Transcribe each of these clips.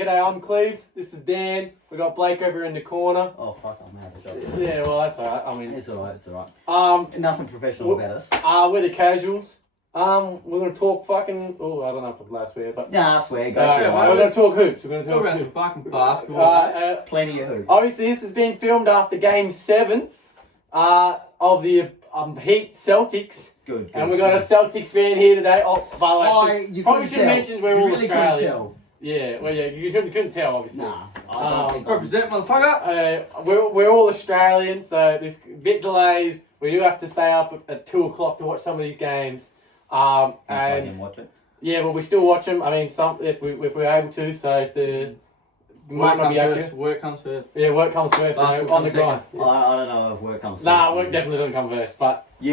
g'day, I'm Cleve. This is Dan. We got Blake over in the corner. Oh fuck, I'm out of job. Yeah, well that's alright. I mean, It's alright. Nothing professional about us. We're the casuals. We're gonna talk fucking. Oh, I don't know if it's last week, but Nah, I swear, go for it. we're gonna talk hoops. We're gonna Talk talk about hoops. some fucking basketball. Plenty of hoops. Obviously, this has been filmed after Game 7 of the Heat Celtics. Good. And we got a Celtics fan here today. Oh, by the way, you probably couldn't should have tell. mentioned we're You all really couldn't Australian. tell. Yeah, well, yeah, you couldn't tell, obviously. Nah, I don't think Represent, motherfucker. We're all Australian, so this a bit delayed. We do have to stay up at 2 o'clock to watch some of these games. I And didn't watch it. yeah, but we still watch them. I mean, some if we're able to. So if the might Work not comes be able first. to. Work comes first. Yeah, work comes first. Basketball On the comes grind. second. I don't know if work comes Nah, first. work definitely doesn't come first. But You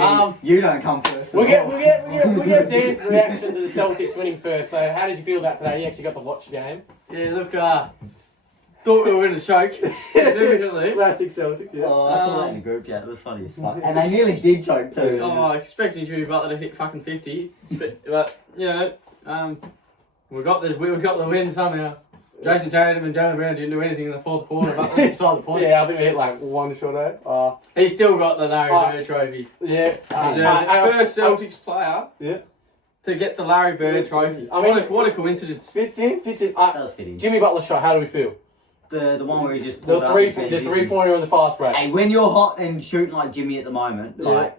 don't come first. we'll get Dan's reaction to the Celtics winning first. So how did you feel about today? You actually got to watch the game. Yeah, look, thought we were going to choke. Significantly. Classic Celtics. Yeah. Oh, I saw that in the group chat. It was funny as fuck. And they nearly did choke too. Oh, expecting Jimmy Butler to hit fucking 50. But, you know, we got the win somehow. Jason Tatum and Jalen Brown didn't do anything in the fourth quarter, but beside the point. Yeah, I think we hit like one shot out. He still got the Larry Bird trophy. Yeah. First Celtics player Yeah. to get the Larry Bird trophy. I mean, what a coincidence. Fits in. Does fit in. Jimmy Butler shot. How do we feel? The one where he just The pulled up three and said, the 3-pointer on the fast break. Hey, when you're hot and shooting like Jimmy at the moment, Yeah. like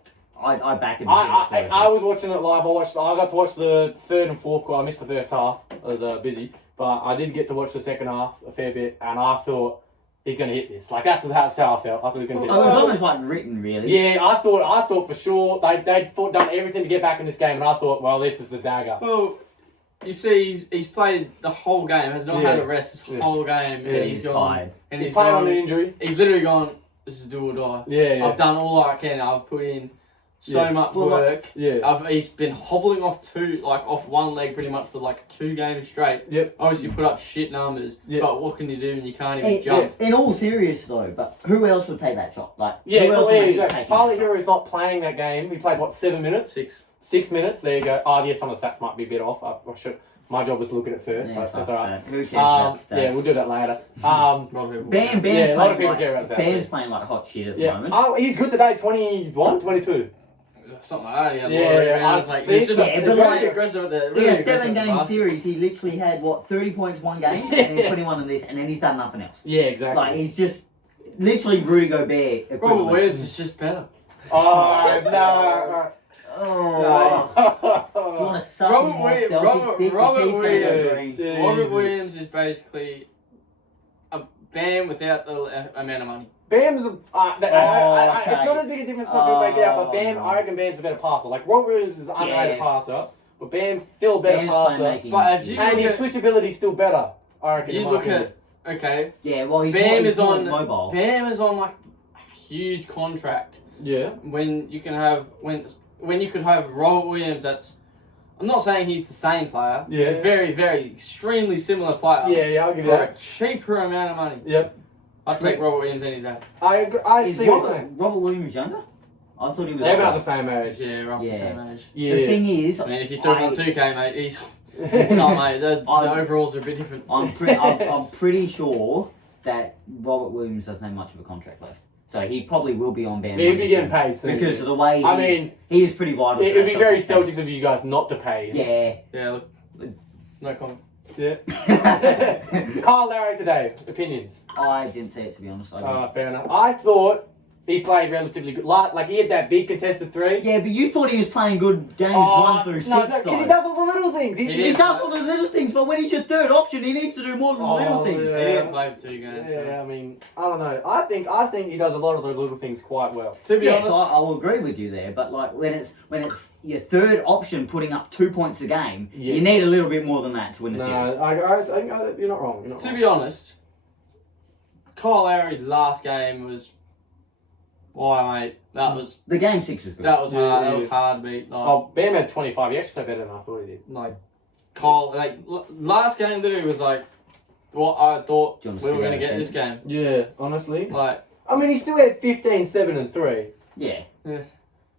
I back him. I was watching it live. I got to watch the third and fourth quarter. I missed the first half. I was busy, but I did get to watch the second half a fair bit, and I thought he's going to hit this. Like that's how I felt. I thought he was going to hit It was this. almost like written, really. Yeah, I thought for sure they'd done everything to get back in this game, and I thought, well, this is the dagger. Well, you see, he's played the whole game, has not had a rest this whole game, Yeah, and he's gone. tired. And He's playing on the injury. He's literally gone, this is do or die. Yeah. I've done all I can. I've put in so much work. Yeah. He's been hobbling off one leg pretty much for like 2 games straight. Yep. Obviously put up shit numbers, Yep. but what can you do when you can't even jump? In all serious though, but who else would take that shot? Like Yeah, who else would make you exactly. take Tyler that shot? Hero's not playing that game. He played, 7 minutes? 6. 6 minutes, there you go. Oh, yeah, some of the stats might be a bit off. My job was to look at it first, Yeah, but that's fuck alright. that. Who cares about stats? Yeah, we'll do that later. Bam's Yeah, a lot of playing people like, care about stats. Bam's playing like hot shit at the Yeah. moment. Oh, he's good today, 21, 22. Something like that. He had a Yeah, lot of yeah, rebounds. I- Like, see, it's just yeah, it's but really like- aggressive at the In really a aggressive at the 7-game basket. series, he literally had 30 points one game, and then 21 in this, and then he's done nothing else. Yeah, exactly. Like he's just literally Rudy Gobert. Robert equivalent. Williams is just better. Oh, no. Oh. Do you want to suck Robert more Williams- Celtics Robert- dick? The Robert team's gonna go Williams- green. Jesus. Robert Williams is basically a Bam without the amount of money. Bam's it's not as big a difference some people make it out, but Bam, no. I reckon Bam's a better passer. Like, Robert Williams is an underrated Yeah. passer, but Bam's still a better Bam's passer. playmaking. But if you And look his at, switchability's still better, I reckon. you in my look opinion. at, okay, Yeah, well, he's Bam more, is on mobile. Bam is on like a huge contract. Yeah. When you can have when you could have Robert Williams, that's I'm not saying he's the same player. Yeah. He's a very, very extremely similar player. Yeah, I'll give you For that. a cheaper amount of money. Yep. I'd take Robert Williams any day. I agree. I Is see what you're saying. Robert Williams younger? I thought he was. They're about older. the same age. Yeah, roughly the Yeah. same age. Yeah. The thing is, I mean, if you took him on 2K, mate, he's no, mate. The overalls are a bit different. I'm pretty sure that Robert Williams doesn't have much of a contract left. So he probably will be on Bam. Yeah, he'll be getting paid soon. because of the way. I mean, he is pretty vital. It to would be that very Celtics Celtics of you guys not to pay him. Yeah, look, no comment. Yeah. team. Kyle Lowry today, opinions. I didn't see it, to be honest. I didn't. Fair enough. I thought he played relatively good. Like, he had that big contested 3. Yeah, but you thought he was playing good games 1 through 6. No, because he does all the little things. He does all the little things, but when he's your third option, he needs to do more than the little things. yeah. He didn't play for 2 games. so. Yeah, I mean, I don't know. I think he does a lot of the little things quite well. To be Yes, honest, I will agree with you there. But like when it's your third option putting up 2 points a game, Yeah. you need a little bit more than that to win a No, series. you're not wrong. to be honest, Kyle Lowry last game was, mate, that was The game 6 was good. that was hard. Yeah. That was hard beat. Like, Oh, Bam had 25. He actually played better than I thought he did. like Kyle, like last game literally was like what I thought Do you want we to were see gonna what I get this said? game. Yeah, honestly. Like, I mean, he still had 15, 7, and 3. Yeah.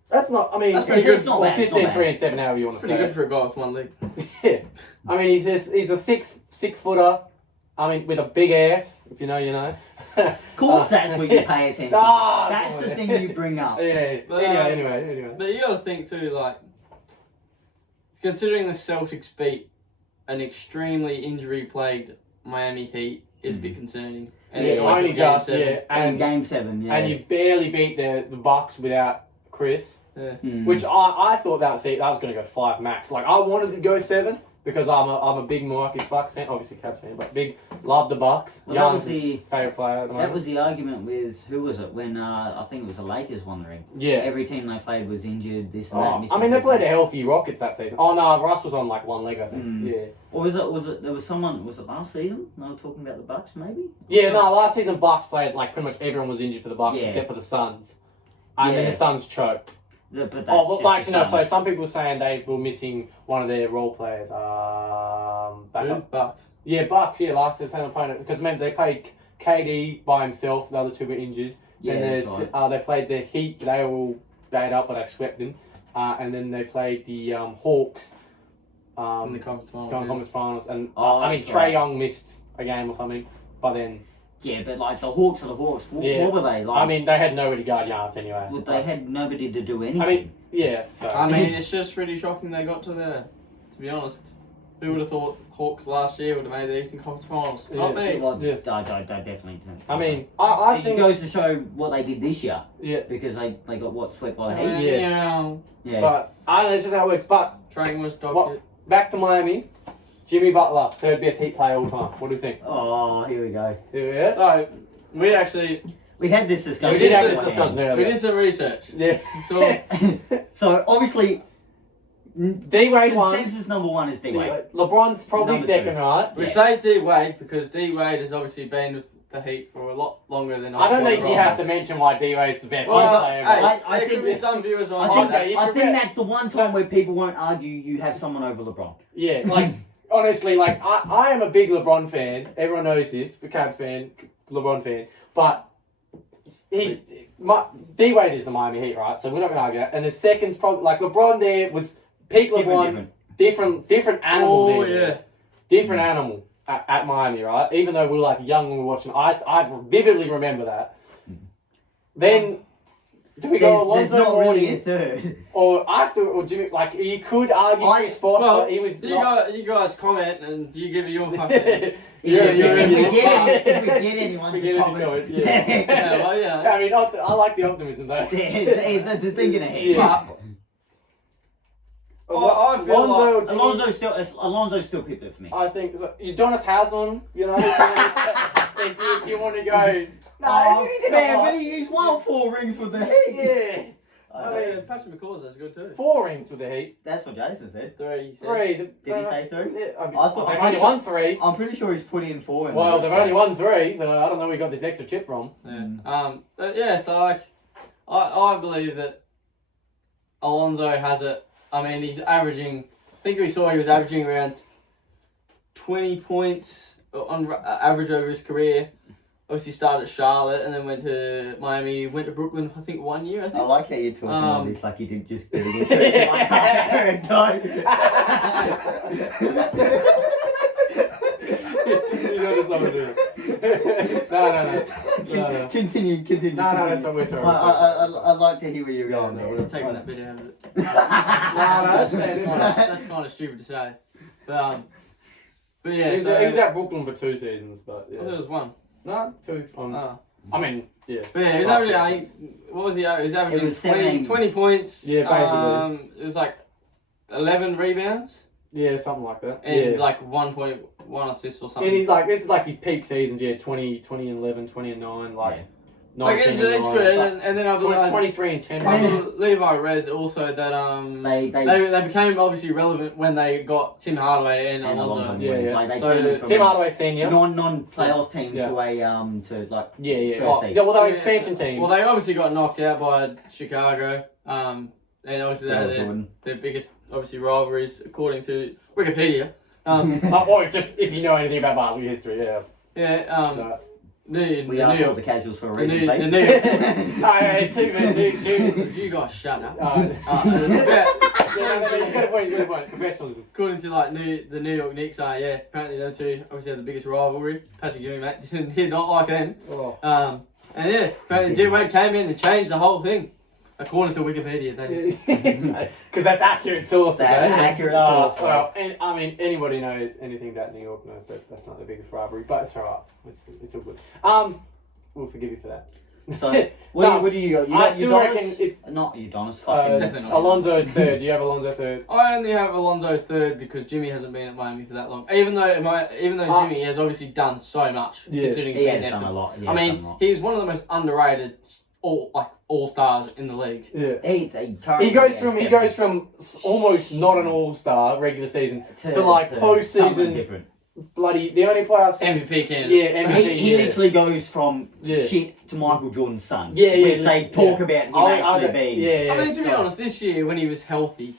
That's not. I mean, That's pretty good. It's not Or bad, it's 15, not 3, bad. and 7. However you want it's to pretty say. good for a guy with 1 leg. Yeah. I mean, he's a six footer. I mean, with a big ass, if you know, you know. Of course, that's what you pay attention to. Ah, That's the thing you bring up. Yeah. But, Anyway. But you got to think too, like, considering the Celtics beat an extremely injury-plagued Miami Heat is a bit concerning. And Yeah, they got only to Game just, 7. yeah. And And, Game 7, yeah. and you barely beat the Bucks without Chris. Yeah. Which I thought that was going to go 5 max. Like, I wanted to go 7 because I'm a big Milwaukee Bucks fan, obviously Cavs fan, but love the Bucks. Well, Young's that was the- favourite player at the moment. That was the argument with, who was it, when I think it was the Lakers won the ring. Yeah. Every team they played was injured, this and that. Oh, missing I mean, they everything. played a healthy Rockets that season. Oh, no, Russ was on, like, one leg, I think. Yeah. Or was it, there was someone, was it last season? They were talking about the Bucks, maybe? Yeah, no, last season Bucks played, like, pretty much everyone was injured for the Bucks Yeah. except for the Suns. And then Yeah. the Suns choked. But that's Oh, but just like, the you know, so Suns. some people were saying they were missing one of their role players. Backup. Bucks. Yeah, Bucks, yeah, last season opponent. Because, remember, they played KD by himself, the other two were injured. Yeah, Then that's there's, right. they played the Heat, they were all bad up, but they swept them. And then they played the Hawks. In the conference finals. yeah. Conference finals. And, Oh, I mean, that's Trae right. Young missed a game or something. But then, Yeah, but like the Hawks are the Hawks. Yeah. What were they? Like, I mean, they had nowhere to guard Giannis anyway. well, they had nobody to do anything. I mean, yeah, so. I mean, it's just pretty shocking they got to there. To be honest, who would have thought Hawks last year would have made the Eastern Conference Finals? Not Yeah. me. Well, Yeah. I definitely don't. I mean, I It think. goes to show what they did this year Yeah, because they got what swept by the Heat. Yeah. Yeah. but I don't know, it's just how it works. But Train was dog What? shit. back to Miami, Jimmy Butler, third best Heat player all time. What do you think? Oh, here we go. Yeah. No, we actually We had this discussion. we did have this beforehand. discussion we earlier. did some research. Yeah. So So obviously, D Wade won. consensus number one is D Wade. LeBron's probably Number second, two. right? we Yeah. say D Wade because D Wade has obviously been with the Heat for a lot longer than I don't think you LeBron have to has. mention why D Wade's the best Well, Heat player. hey, but- I there think could be that- some viewers I on think, that you I forget- think that's the one time where people won't argue you have someone over LeBron. Yeah, like honestly, like I am a big LeBron fan. Everyone knows this. The Cavs fan, LeBron fan. But D Wade is the Miami Heat, right? So we're not gonna argue that. And the second's probably like LeBron. There was peak LeBron, different animal. Oh there, yeah. different animal at Miami, right? Even though we were like young when we were watching, I vividly remember that. Then. Do we go There's Alonzo not really a Mourning third. or Jimmy? Like you could argue Chris Bosh, Well, but he was you guys comment and you give your fucking. Yeah, If we yeah. get anyone We to get any comment. comments, yeah. Yeah, well, yeah. I mean, I like the optimism though. It's the thinking ahead. Yeah. I feel Lonzo, Jimmy, Alonso's still picked it for me. I think so. Udonis Haslam, you know, if you want to go. No, Oh, he did man, a lot. but he's won 4 rings with the Heat. Yeah. I mean, Patrick McCaw's that's good too. 4 rings with the Heat. That's what Jason said. 3. 3. Did he say 3? Yeah, I thought- they've I'm only pretty won 3. I'm pretty sure he's put in 4. In Well, the they've only won 3, so I don't know where we got this extra chip from. Yeah. Yeah. So like, I believe that Alonso has it. I mean, he's averaging. I think we saw he was averaging around 20 points on average over his career. Obviously started at Charlotte and then went to Miami, went to Brooklyn I think 1 year, I I think. like how you're talking about this like you did just do this like You know that's not what we're doing. No. Continue. No, that's not we're sorry. I'd like to hear where you're going No, there. We're taking that bit out of it. that's That's kind of stupid to say. But yeah, He's so at Brooklyn for 2 seasons, but I thought yeah. it was 1. No, 2. Oh. I mean, yeah. But yeah, he was averaging, I think, what was he? He was averaging was 20 17. points. Yeah, basically. It was like 11 rebounds Yeah, something like that. and Yeah. like 1.1 assists or And something. he's like, this is like his peak seasons, yeah, 20 and 11, 20 and 9, like, Yeah. 19 Like and it's 9, good, like, and then I believe 23 and 10. I maybe. believe I read also that They they became obviously relevant when they got Tim Hardaway and Alonso. Yeah. Like they So, turned them from Tim Hardaway Senior. non-playoff team Yeah. to a to like Yeah. First Oh, seed. yeah, well, they were Yeah. expansion team. Well, they obviously got knocked out by Chicago. And obviously they had Jordan. their biggest obviously rivalries according to Wikipedia. Or just if you know anything about basketball history, yeah. Yeah. So, We are called the casuals for a reason, the mate. New Hey, two minutes. you guys shut up. It's about, he's got a point. Professionalism. According to like the New York Knicks, apparently them two obviously have the biggest rivalry. Patrick Ewing, mate, did not like them. Oh. And yeah, apparently D Wade came in and changed the whole thing, according to Wikipedia. That is. Because that's accurate sources. That's eh? accurate source, right. Well, and I mean, anybody knows anything about New York knows that that's not the biggest rivalry, but it's alright. It's all good. We'll forgive you for that. So, what do you got? You I got still Udonis? reckon it's Not Udonis, fucking... definitely not. Alonso third. Do you have Alonso third? I only have Alonso third because Jimmy hasn't been at Miami for that long. Even though Jimmy has obviously done so much, considering He he's has been there done for- a lot. I mean, he's one of the most underrated all stars in the league. Yeah. He goes from almost not an all-star regular season to like postseason different. bloody the only playoff series. MVP candidate. Yeah, MVP. He literally goes from Yeah. shit to Michael Jordan's son. Yeah, yeah, Which they talk yeah. about him I actually was- being. Yeah. I mean, to be so- honest, this year when he was healthy,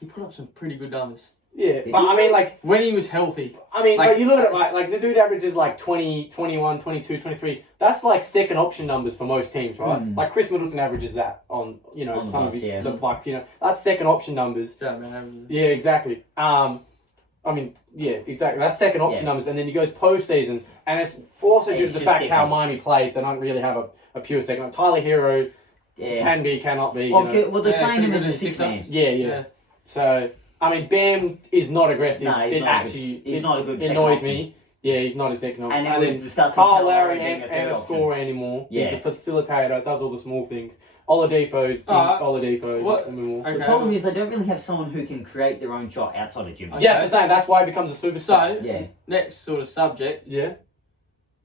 he put up some pretty good numbers. Yeah, Did but he? I mean, like, When he was healthy, but you look at it that's- like the dude averages like 20, 21, 22, 23. That's like second option numbers for most teams, right? Mm. Like Chris Middleton averages that on On some of Bucks, his yeah. Bucks, that's second option numbers. yeah, man, Yeah, exactly. I mean, yeah, exactly. That's second option Yeah. numbers, and then he goes postseason, and it's also due to It's the just fact how different. Miami plays. They don't really have a pure second. Tyler Hero Yeah. can be, cannot be. Well, you know. well, they're Yeah, playing him pretty as a good six at man. Yeah. So I mean, Bam is not aggressive. No, he's it not actually good. He's not a good it second annoys option. me. Yeah, he's not a second option. And then we discussed Kyle Lowry being and a third scorer anymore. Yeah. He's a facilitator. Does all the small things. Oladipo's Oladipo. What- and more. Okay. The problem is they don't really have someone who can create their own shot outside of Jimmy. Okay. Yes, the same. That's why he becomes a superstar. So, Yeah. next sort of subject, Yeah.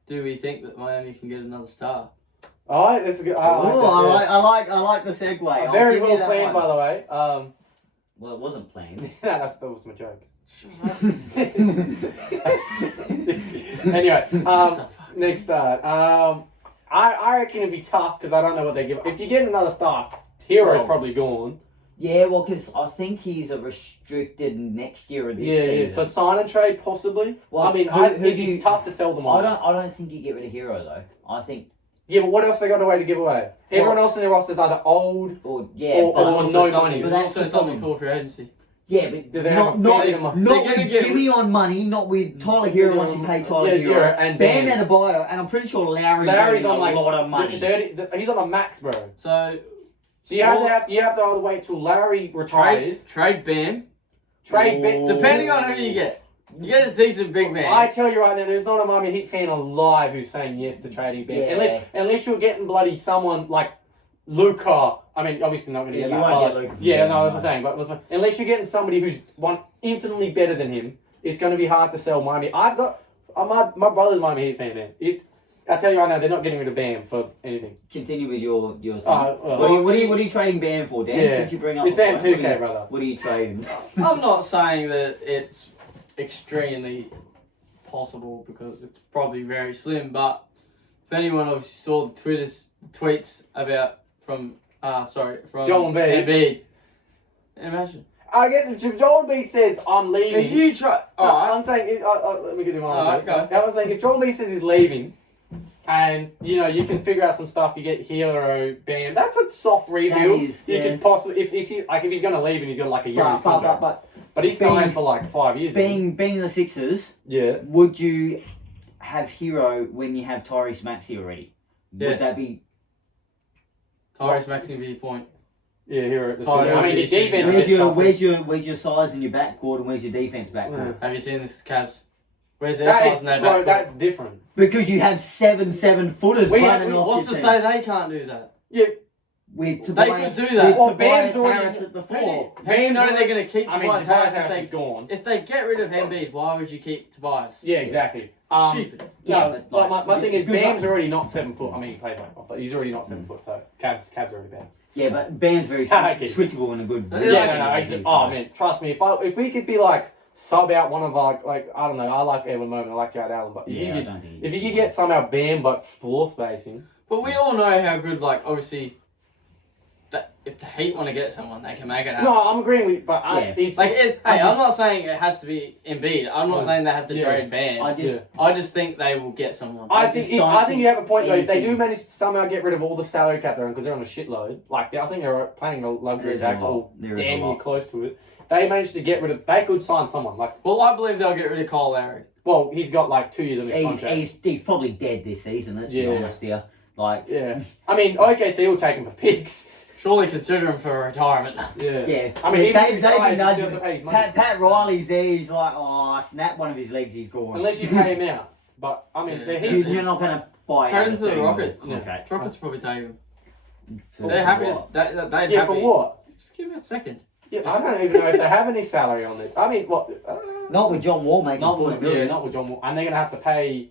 do we think that Miami can get another star? All right, that's a good. I like Ooh, that, yeah. I like the segue. I'll Very give you well that planned, one. by the way. Well, it wasn't planned. that was my joke. Anyway, next start. I reckon it'd be tough because I don't know what they give. If you get another star, Hero's Well, probably gone. Yeah, well, because I think he's a restricted next year of this Yeah. season. So sign and trade possibly. Well, I mean, who do it's you- tough to sell them all. I don't think you get rid of Hero though. I think, Yeah, but what else they got away to give away? Everyone else in their roster is either old. or yeah, Or- but, or Also no something- money. But There's that's also the something problem. called free agency. yeah, but Do they not have a not fair amount? not They're gonna with get- Jimmy on money, not with Tyler Hero once you pay Tyler Yeah, Hero. Hero and Bam Bam. Adebayo, and I'm pretty sure Lowry's Larry's on on like a lot of money. He's on a max, bro. So, So you have to either wait till Larry retires. trade Bam, Trade Ooh. depending on who you get. You get a decent big man. I tell you right now, there's not a Miami Heat fan alive who's saying yes to trading Ben. Yeah. Unless you're getting bloody someone like Luca. I mean, obviously not going to Yeah, get you that. won't but get Luka. yeah, no, that's what I'm saying. But unless you're getting somebody who's infinitely better than him, it's going to be hard to sell Miami. I've got my brother's a Miami Heat fan, man. I tell you right now, they're not getting rid of Bam for anything. Continue with your thing. Well, what are you trading Bam for, Dan? Yeah. Since you bring up You're saying the point, 2K, brother. What are you trading? I'm not saying that it's extremely possible because it's probably very slim, but if anyone obviously saw the tweets about from Joel Embiid. Imagine. I guess if Joel Embiid says I'm leaving, If you try, I'm saying let me get him on. Okay. I was saying if Joel Embiid says he's leaving, and you can figure out some stuff, you get Hero, Bam. That's a soft rebuild. That is, You yeah. can possibly if he's going to leave and he's got like a year on his contract, but he's being- signed for like 5 years. being the Sixers, Yeah. would you have Hero when you have Tyrese Maxey already? Yes. Would that be? Tyrese Maxey v point. Yeah, Hero. At the Tyler, I mean, the where's defense. Where's your size in your backcourt and where's your defense backcourt? Have you seen this Cavs? Where's their That size is, in their bro, backcourt? that's different. Because you have 7-7-footers running off What's to your say team. they can't do that? With They Tobias, could do that. With Well, Tobias Bam's already- Harris at the How do four. you know they're going to keep I mean, Tobias Tobias Harris Harris is if they, gone. if they get rid of Embiid? Why would you keep Tobias? Yeah, exactly. Stupid. Yeah, No, but, but my thing is, good Bam's luck. already not 7 foot. I mean, he plays like, but he's already not 7 foot. So Cavs already bad. Yeah, but Bam's very Okay. switchable in a good. Oh man, trust me. If we could be like sub out one of our like I don't know, I like Evan Moment, I like Jared Allen, but if you could get somehow Bam but floor spacing. But we all know how good, like, obviously, if the Heat want to get someone, they can make it happen. No, I'm agreeing with, but Yeah. it's I'm not saying it has to be Embiid. I'm not saying they have to trade Bam. I just think they will get someone. I think you have a point though. If they do manage to somehow get rid of all the salary cap they're on because they're on a shitload, like I think they're planning a luxury tax or damn near close to it. They managed to get rid of. They could sign someone like. Well, I believe they'll get rid of Kyle Lowry. Well, he's got like 2 years on his contract. He's probably dead this season. Let's be honest here. Like, I mean, OKC will take him for picks. Surely consider him for retirement. Yeah. I mean, they've been nudging. nudging. Pat Riley's there. He's like, snap one of his legs. He's gone. Unless you pay him out. But I mean, you're not going to buy. Trade him to the Rockets. Okay. Rockets probably take him. For They're happy. For what? Just give it a second. Yeah, I don't even know if they have any salary on it. I mean, what? Not with John Wall making $40 million. Not with John Wall. And they're going to have to pay.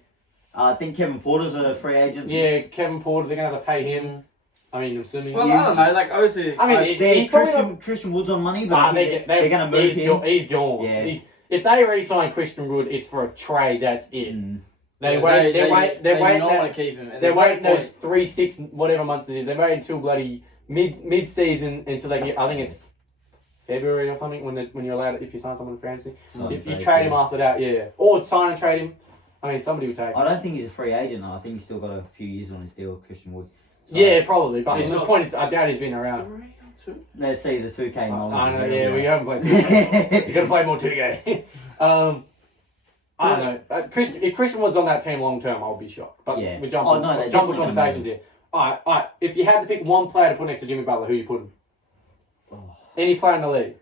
I think Kevin Porter's a free agent. Yeah, Kevin Porter. They're going to have to pay him. I mean, I'm assuming. Well, I don't know. Like, obviously, I mean, he's Christian Wood's on money, but they're going to move him. He's gone. Yeah. If they re-sign Christian Wood, it's for a trade. That's it. They not want to keep him. They're waiting those 3-6 whatever months it is. They're waiting until bloody mid-season until they get. I think it's February or something when you're allowed if you sign someone in fantasy. You trade him after that, or sign and trade him. I mean, somebody would take him. I don't think he's a free agent though. I think he's still got a few years on his deal, Christian Wood. So, yeah, probably. But the point is, I doubt he's been around. Let's see the 2K model. I know. Yeah, we haven't played 2K. You got to play more 2K. I don't know. If Christian Wood's on that team long term, I'll be shocked. But we jump the conversations here. All right. If you had to pick one player to put next to Jimmy Butler, who you putting? Any player in the league?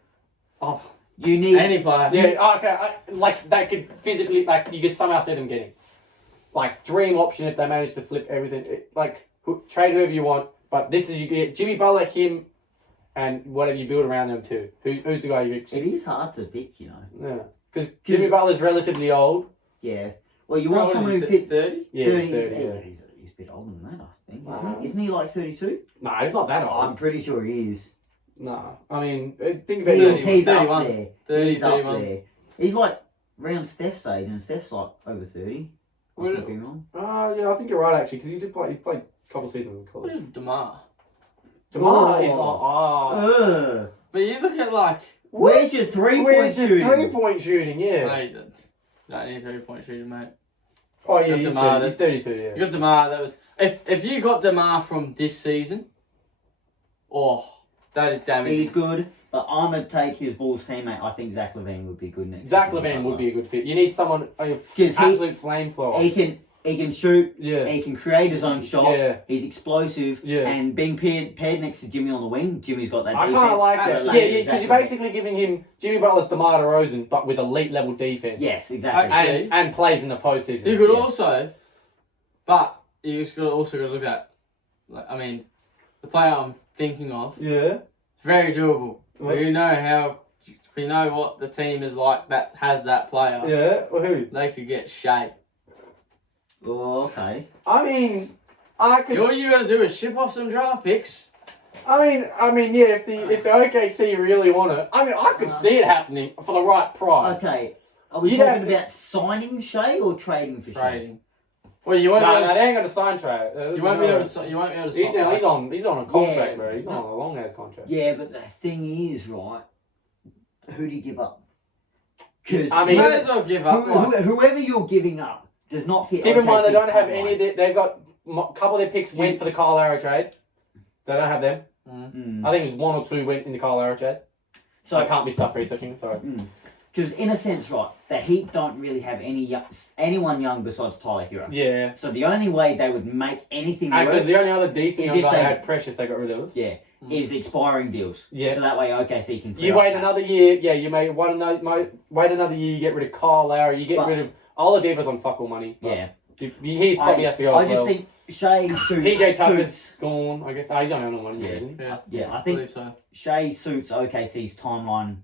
You need any player. Yeah. Okay. Like that could physically, like you could somehow see them getting, like dream option if they manage to flip everything. Trade whoever you want, but this is you get Jimmy Butler, him, and whatever you build around them too. Who's the guy you? It is hard to pick, you know. Yeah. Because Jimmy Butler's relatively old. Yeah. Well, you want someone who fit 30? Yeah, 30. he's 30, He's a bit older than that, I think. Isn't he like 32? No, he's not that old. I'm pretty sure he is. No. I mean, think about He's 31. up there. 30, he's 31. up there. He's like around Steph's age, and Steph's like over 30. I could be wrong. Yeah, I think you're right actually, because he played a couple seasons in college. What is DeMar? DeMar is like, But you look at like... Where's your 3-point shooting? 3-point shooting, yeah. Mate, don't need 3-point shooting, mate. Oh yeah, he's 32, yeah. You got DeMar, that was... If you got DeMar from this season, that is damaging. He's good, but I'm going to take his Bulls teammate. I think Zach LaVine would be good next. Zach LaVine would be a good fit. You need someone, absolute flamethrower. He can shoot. Yeah. He can create his own shot. Yeah. He's explosive. Yeah. And being paired next to Jimmy on the wing, Jimmy's got that. I kind of like that. Yeah, because you're basically giving him Jimmy Butler's DeMar DeRozan, but with elite level defense. Yes, exactly. Actually, and plays in the postseason. You could also, but you just also got to look at, like, I mean, the player I'm thinking of. Yeah. Very doable. We know what the team is like that has that player. Yeah. Well, who? They could get Shea. Oh, okay. I mean, I could. All you got to do is ship off some draft picks. I mean, yeah. If the OKC really want it, I mean, I could see it happening for the right price. Okay. Are we talking about signing Shea or trading for Shea? Trading. Well, you won't. No, they ain't got to sign trade. You won't be able to. He's on a contract, bro. He's on a long ass contract. Yeah, but the thing is, right? Who do you give up? Because I mean, you might as well give up. Whoever you're giving up does not fit. Keep in mind they don't have any of their. They've got a couple of their picks went for the Kyle Lowry trade, so they don't have them. I think it was 1 or 2 went in the Kyle Lowry trade. So I can't be stuff researching. Sorry. Because in a sense, right, the Heat don't really have anyone young besides Tyler Hero. Yeah. So the only way they would make anything work... Because the only other decent young guy had Precious they got rid of. Yeah. Is expiring deals. Yeah. So that way OKC can... You wait another year. Yeah, you may wait another year, you get rid of Kyle Lowry, you get rid of... Oladipo's on fuck all money. Yeah. He probably has to go I just think Shea suits... PJ Tucker's gone, I guess. He's only on 1 year, isn't he? Yeah, I think so. Shea suits OKC's timeline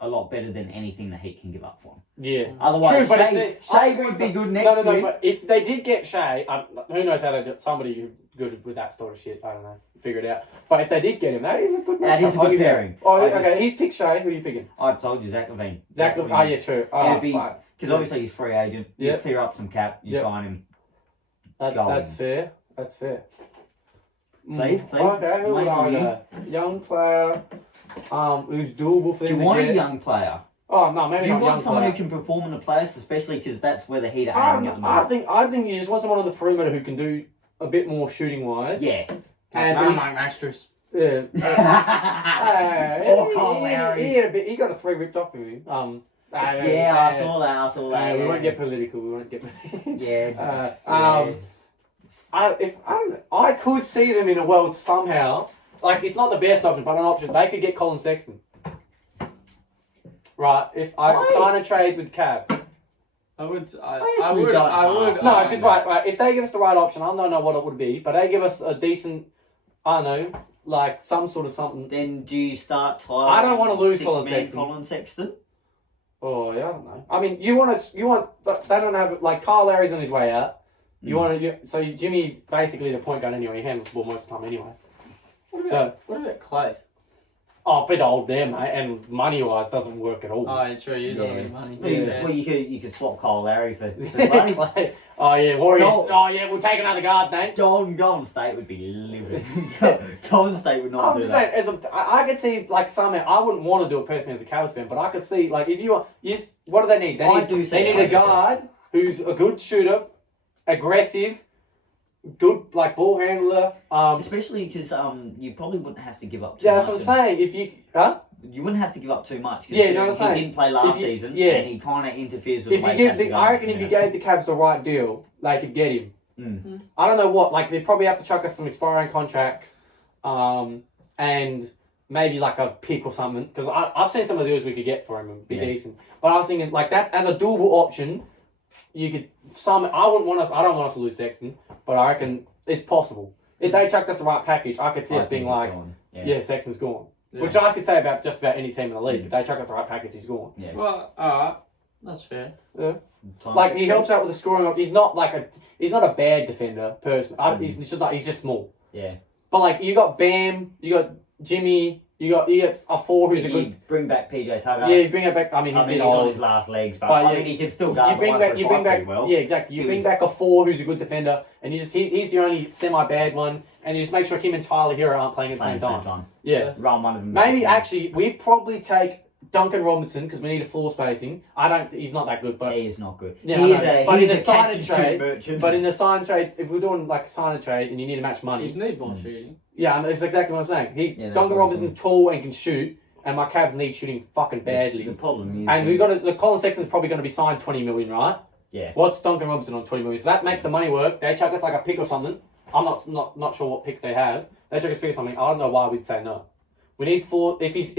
a lot better than anything the Heat can give up for him. Yeah. Otherwise, Shea would be good next week. But if they did get Shea, who knows how they do somebody good with that sort of shit. I don't know. Figure it out. But if they did get him, that is a good match. That is a good pairing. Oh, okay. He's picked Shea. Who are you picking? I told you, Zach LaVine. Zach LaVine. Oh, yeah, true. Because obviously he's free agent. You clear up some cap. You sign him. That's fair. That's fair. Cleve, Okay, who Mate, are you? they? Young player, who's doable for Do you them to want a get. young player? Oh no, maybe Do you not want young someone player. who can perform in the playoffs, especially because that's where the Heat are aiming at the moment? I think you just want someone on the perimeter who can do a bit more shooting wise. Yeah. And Like Maxtress. yeah. Or Kyle Lowry. He got a 3 ripped off of him. Yeah, I saw that. We yeah. won't get political. We won't get. Yeah. I could see them in a world somehow. Like it's not the best option, but an option. They could get Colin Sexton. Right, if I sign a trade with Cavs. I would. actually don't know. No, because right, if they give us the right option, I don't know what it would be, but they give us a decent, I don't know, like some sort of something. Then do you start Tyler? I don't want to lose Colin Colin Sexton. Colin Sexton? Oh yeah, I don't know. I mean, you want. They don't have like Kyle Lowry's on his way out. So Jimmy basically the point guard anyway. He handles the ball most of the time anyway. What about Clay? Oh, a bit old there, mate, and money wise doesn't work at all. Oh, yeah, true. He's not any money. Yeah. Well, you could swap Kyle Lowry for Clay. Oh yeah, Warriors. Goal. Oh yeah, we'll take another guard, mate. Golden State would be livid. Golden State would not I'm do just that. saying, I could see like somehow I wouldn't want to do it personally as a Cavs fan, but I could see like if you what do they need? They need a guard who's a good shooter, aggressive, good like ball handler. Especially because you probably wouldn't have to give up too Yeah, much. that's what I'm saying. If you You wouldn't have to give up too much. Yeah, no, I'm he saying. didn't play last season, and he kind of interferes with if the way you give Cavs the, are I going, reckon if you gave the Cavs the right deal, they could get him. Mm. I don't know what, like they probably have to chuck us some expiring contracts, and maybe like a pick or something. Because I've seen some of the deals we could get for him and be decent. But I was thinking like that's as a doable option. You could I don't want us to lose Sexton, but I reckon it's possible. If they chucked us the right package, I could see us being like, yeah, Sexton's gone. Yeah. Which I could say about just about any team in the league. If they chuck us the right package, he's gone. Yeah. Well, alright. That's fair. Yeah. Like he helps out with the scoring. He's not a bad defender person. He's just small. Yeah. But like you got Bam, you got Jimmy, you got a 4 who's a good. Bring back PJ Tucker. Yeah, you bring it back. I mean, he's on his last legs, but I mean, he can still go. You bring back. Well. Yeah, exactly. You bring back a 4 who's a good defender, and he's the only semi-bad one, and you just make sure him and Tyler Hero aren't playing at the same time. Yeah. Run one of them. Maybe actually, we probably take Duncan Robinson because we need a floor spacing. He's not that good, but he is not good. Yeah, in the sign and trade, if we're doing like a sign and trade and you need to match money, He's need more shooting. Yeah, that's exactly what I'm saying. Duncan Robinson tall and can shoot, and my Cavs need shooting fucking badly. The problem is, and the Colin Sexton's probably going to be signed $20 million, right? Yeah. What's Duncan Robinson on $20 million? So that makes the money work. They chuck us like a pick or something. I'm not sure what picks they have. They chuck us a pick or something. I don't know why we'd say no. We need 4. If he's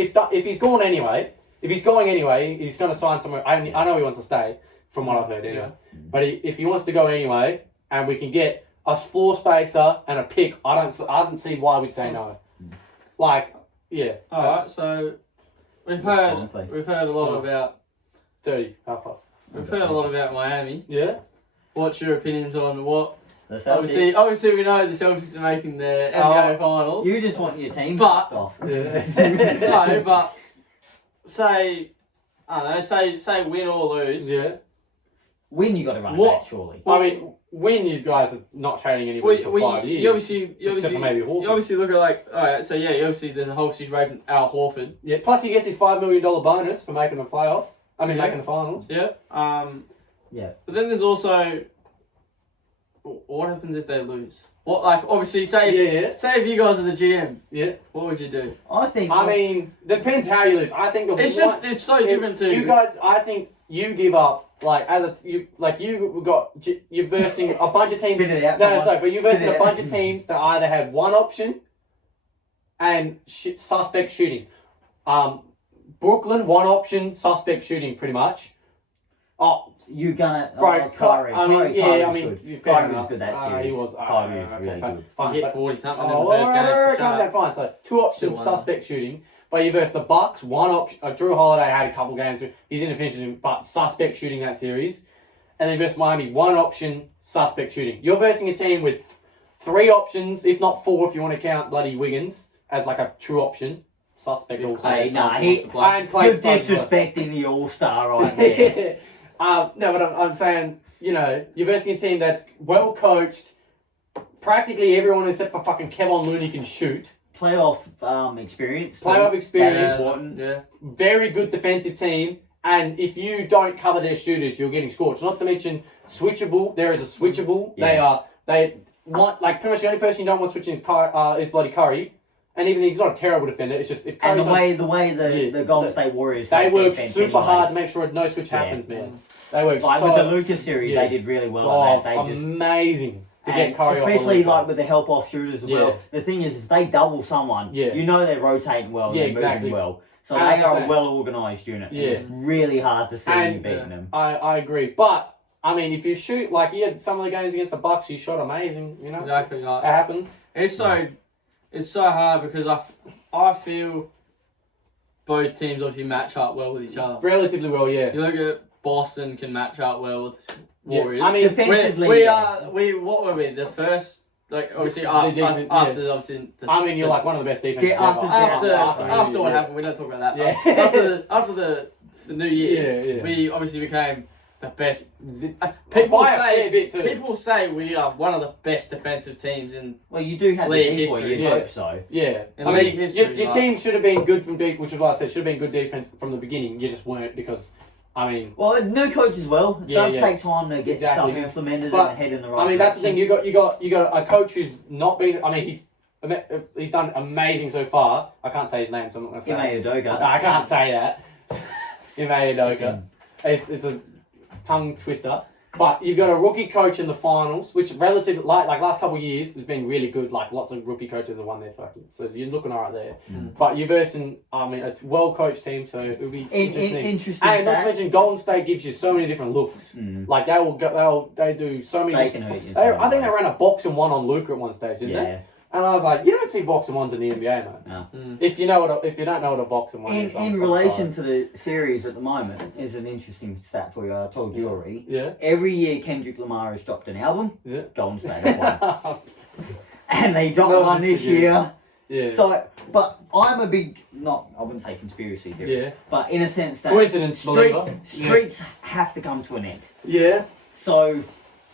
going anyway. If he's going anyway, he's going to sign somewhere. I know he wants to stay, from what I've heard anyway. Yeah. But if he wants to go anyway, and we can get a floor spacer and a pick, I don't see why we'd say no. Like, yeah. All right, so we've heard a lot about 30 half past. We've heard a lot about Miami. Yeah. What's your opinions on what? The Celtics. Obviously, we know the Celtics are making the NBA finals. You just want your team off. No, but say win or lose. Yeah. Win, you got to run it back, surely. I mean, win. You guys are not trading anybody for 5 years. You obviously look at like, alright, so yeah, obviously there's a whole situation with Al Horford. Yeah. Plus, he gets his $5 million bonus for making the playoffs. Making the finals. Yeah. Yeah. But then there's also, what happens if they lose? What, like, obviously, say if you guys are the GM, what would you do? I mean, depends how you lose. I think it's so different too. You guys, I think you give up you're versing a bunch of teams. But you're versing a bunch of teams that either have one option and suspect shooting. Brooklyn, one option, suspect shooting, pretty much. Oh. You're gonna... Kyrie. Kyrie was good that series. He was. Kyrie was really good. Fine. He hit 40-something in the first game. Calm down, fine. So, 2 options, suspect shooting. But you versus the Bucks, 1 option... Drew Holiday had a couple games. He's in the finishing, but suspect shooting that series. And then versus Miami, 1 option, suspect shooting. You're versing a team with 3 options, if not 4 if you want to count bloody Wiggins as like a true option. Suspect all-star. You're disrespecting the all-star right there. No, but I'm saying, you're versing a team that's well coached, practically everyone except for fucking Kevon Looney can shoot. Playoff experience. Playoff experience. That's important. Yeah. Very good defensive team. And if you don't cover their shooters, you're getting scorched. Not to mention switchable. There is a pretty much the only person you don't want switching is bloody Curry. And even he's not a terrible defender. It's just if Curry's and the way the Golden State Warriors they work defense super anyway. hard to make sure no switch happens, man. They work like so with the Lucas series, they did really well on that. They just amazing to get and Curry especially off like with the help off shooters as well. The thing is, if they double someone, you know they're rotating well, they're moving well. So they are a well organised unit. Yeah. It's really hard to see you beating them. I agree, but I mean, if you shoot like he had some of the games against the Bucks, he shot amazing. You know, Exactly. Like, it happens. It's so hard because I feel both teams obviously match up well with each other. Relatively well, yeah. You look at Boston can match up well with Warriors. I mean, defensively, what were we? The first, like obviously after obviously. I mean, you're like one of the best defenses. After what happened, we don't talk about that. Yeah. After the new year, we obviously became the best. People say we are one of the best defensive teams in. Well, you do have league the history. history. You hope so. Yeah, in league history. Your team should have been good from deep, which is why I said should have been good defense from the beginning. You just weren't because. I mean, well, new coach as well. It does take time to get stuff implemented and head in the right. I mean, that's the thing. You got a coach who's not been. I mean, he's done amazing so far. I can't say his name, so I'm not gonna say. Ime Udoka. I can't say that. Ime Udoka. It's a tongue twister. But you've got a rookie coach in the finals, which relatively like last couple of years has been really good. Like lots of rookie coaches have won their fucking. So you're looking alright there. But you're versing, a well coached team, so it'll be interesting. And not to mention, Golden State gives you so many different looks. Like they do so many. They can hurt you. I think they ran a boxing one on Luka at one stage, didn't they? And I was like, you don't see boxing ones in the NBA, man. No. If you don't know what a boxing one is. In relation to the series at the moment, is an interesting stat for you. I told you already. Yeah. Every year Kendrick Lamar has dropped an album. Yeah. Golden State have won. And they dropped one this year. Yeah. So, but I'm a big, I wouldn't say conspiracy theorist, but in a sense that coincidence streets have to come to an end. Yeah. So,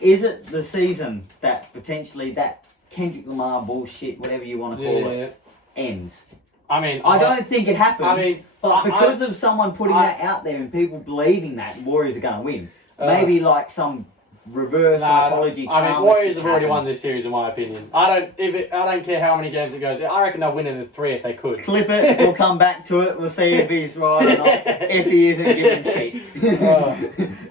is it the season that potentially that Kendrick Lamar bullshit, whatever you want to call it, ends? I mean, I don't think it happens. I mean, but because of someone putting that out there and people believing that Warriors are going to win, maybe like some reverse psychology. I mean, Warriors have already won this series, in my opinion. I don't care how many games it goes. I reckon they'll win in 3 if they could. Clip it. We'll come back to it. We'll see if he's right or not. If he isn't giving shit.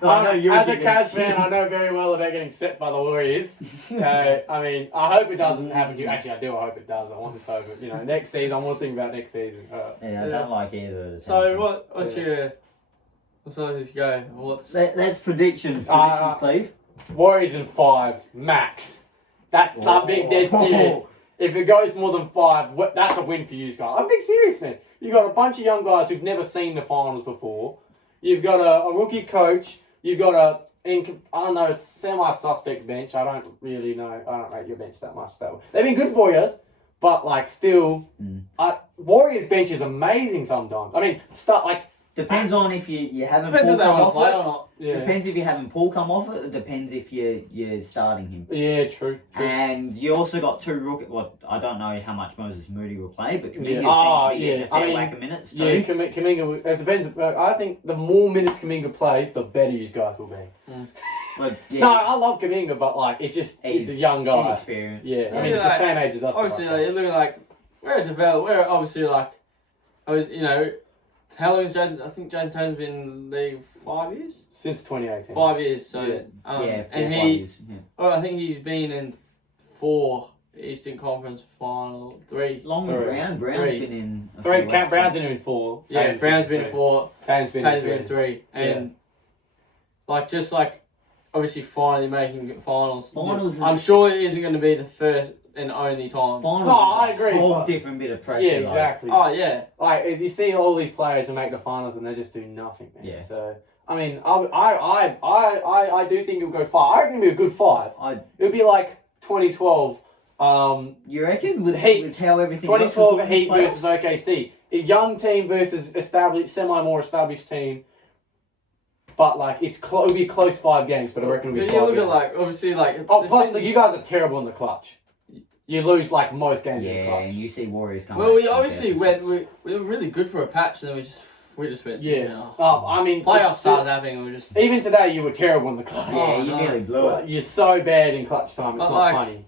As a Cavs fan, I know very well about getting swept by the Warriors. So I mean, I hope it doesn't happen to you. Actually, I do. I hope it does. I want it so, but next season, I'm more thinking about next season. I don't like either. So what's your? So let's go. Let's predictions, Cleve. Warriors in 5 max. That's not being dead serious. If it goes more than 5, that's a win for you guys. I'm being serious, man. You've got a bunch of young guys who've never seen the finals before. You've got a rookie coach. You've got a semi-suspect bench. I don't really know. I don't rate your bench that much. They've been good for you, but still, Warriors bench is amazing sometimes. I mean, depends on if you haven't Depends Paul if they come want to off play it. or not. Yeah. Depends if you haven't Paul come off it. It depends if you're starting him. Yeah, true. And you also got 2 rookie. Well, I don't know how much Moses Moody will play, but Kuminga seems to be getting a fair whack of minutes too. Yeah, Kuminga. It depends. I think the more minutes Kuminga plays, the better you guys will be. Well, yeah. No, I love Kuminga, but he's a young guy. Inexperienced. Yeah, I mean it's the same age as us. Obviously, you look like we're obviously how long has Jason? I think Jason Tatum's been in the league 5 years. Since 2018. 5 years. So and 5 years. Yeah. Well, I think he's been in 4 Eastern Conference Final, 3. Longer Brown's been in 3. Brown's been in 4. Yeah, Brown's been in 4. Tatum's been in 3. And obviously finally making finals. I'm sure it isn't going to be the first and only time. Finals. No, I agree. A whole different bit of pressure. Yeah, exactly. Oh yeah. If you see all these players who make the finals and they just do nothing, man. Yeah. So I mean, I do think it'll go 5. I reckon it'll be a good 5. It'll be like 2012. You reckon with Heat, with how everything 2012 Heat versus OKC, a young team versus more established team. But it'll be close 5 games. But I reckon it'll be 5 games. You look at obviously plus you guys are terrible in the clutch. you lose like most games in the Yeah, clutch. and you see Warriors come. Well, we obviously went. We were really good for a patch, and then we just went. Yeah. You know, I mean, playoffs started happening, and we just. even today, you were terrible in the clutch. Yeah, Oh, you no. nearly blew it. You're so bad in clutch time. It's But, not like, funny.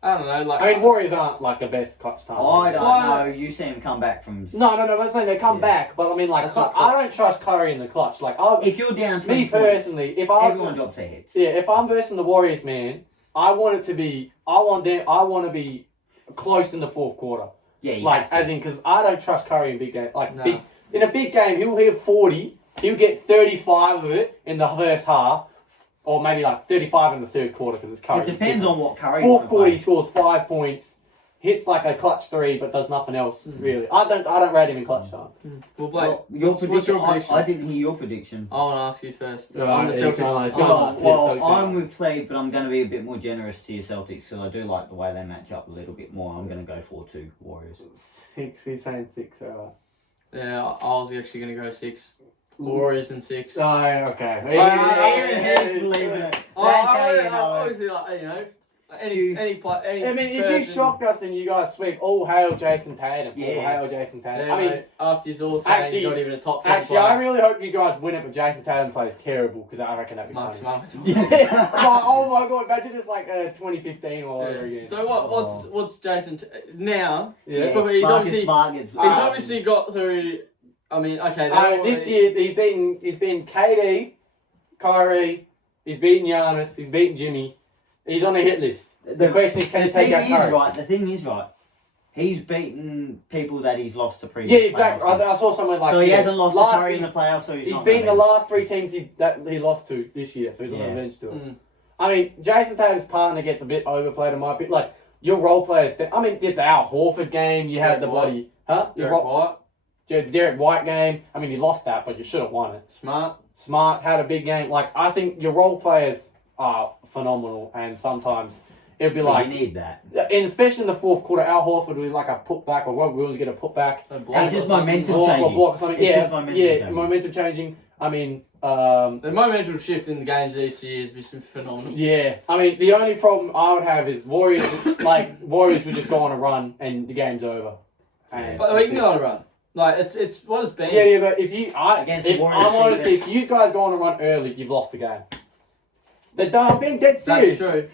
I don't know. Like I mean, Warriors aren't like the best clutch time. I don't Why- know. You see him come back from. No. I'm saying they come Yeah. back, but I mean, like, That's not I clutch. don't trust Curry in the clutch. Like, If you're down 20 me points, personally, if I was everyone drops their heads. yeah, if I'm versing the Warriors, man, I want it to be. I want to be close in the fourth quarter. Yeah, you Like, have to. as in, because I don't trust Curry in big game. Like, No. in a big game, he'll hit 40. He'll get 35 of it in the first half, or maybe like 35 in the third quarter because it's Curry. It depends on what Curry. Fourth wanna quarter, play. he scores 5 points, hits like a clutch 3, but does nothing else really. I don't rate him in clutch time. We'll play. Well, your what's prediction. your prediction? I didn't hear your prediction. I want to ask you first. Right, On the he's Celtics. going- he's Oh, going- oh, Well, yeah, so- I'm with Cleve, but I'm going to be a bit more generous to your Celtics because I do like the way they match up a little bit more. I'm going to go 4-2 Warriors. 6, he's saying 6, alright. yeah, I was actually going to go 6. Warriors and 6. Oh, okay. Even he's believing it. That's how you know. Obviously, like, you know, any I mean, if you person- shocked us and you guys sweep, all hail Jason Tatum. All Yeah. hail Jason Tatum. Yeah, I mean, mate, after he's all saying actually- he's not even a top 10 actually, I really hope you guys win it, but Jason Tatum plays terrible because I reckon that'd be Mark funny. Smart. Oh my god, imagine it's like 2015 or whatever again. So what's Jason now? Yeah. But he's Marcus obviously Smart gets. he's obviously got through. I mean, okay. This year he's beaten KD, Kyrie, he's beaten Giannis, he's beaten Jimmy. He's on a hit list. The question is, can he take out Curry? The thing is right. He's beaten people that he's lost to Yeah, previous. exactly. playoffs. I saw somewhere like So he yeah, hasn't lost to last- Curry in the playoffs, so he's He's not beaten the gonna last 3 teams that he lost to this year, so he's on Yeah. the bench to it. Mm. I mean, Jason Tatum's partner gets a bit overplayed in my bit. Like, your role players, I mean, it's Al Horford game, you had Derek the White. bloody, huh? Your Derek White, the Derek White game, I mean, you lost that, but you should have won it. Smart. Smart had a big game. Like, I think your role players are phenomenal, and sometimes it'd be Well, like, you need that. and especially in the fourth quarter, Al Horford was like a putback, or Rob Williams get a putback. It's just momentum Block or changing. block or something. It's Yeah, just momentum yeah, changing. momentum changing. I mean, The momentum shift in the games this year has been phenomenal. yeah. I mean, the only problem I would have is Warriors would just go on a run and the game's over. And But we that's can it. go on a run. Like it's what it's been. Yeah, but if you, Against the Warriors, I'm honestly, if you guys go on a run early, you've lost the game. They're done. I'm being dead serious. That's true.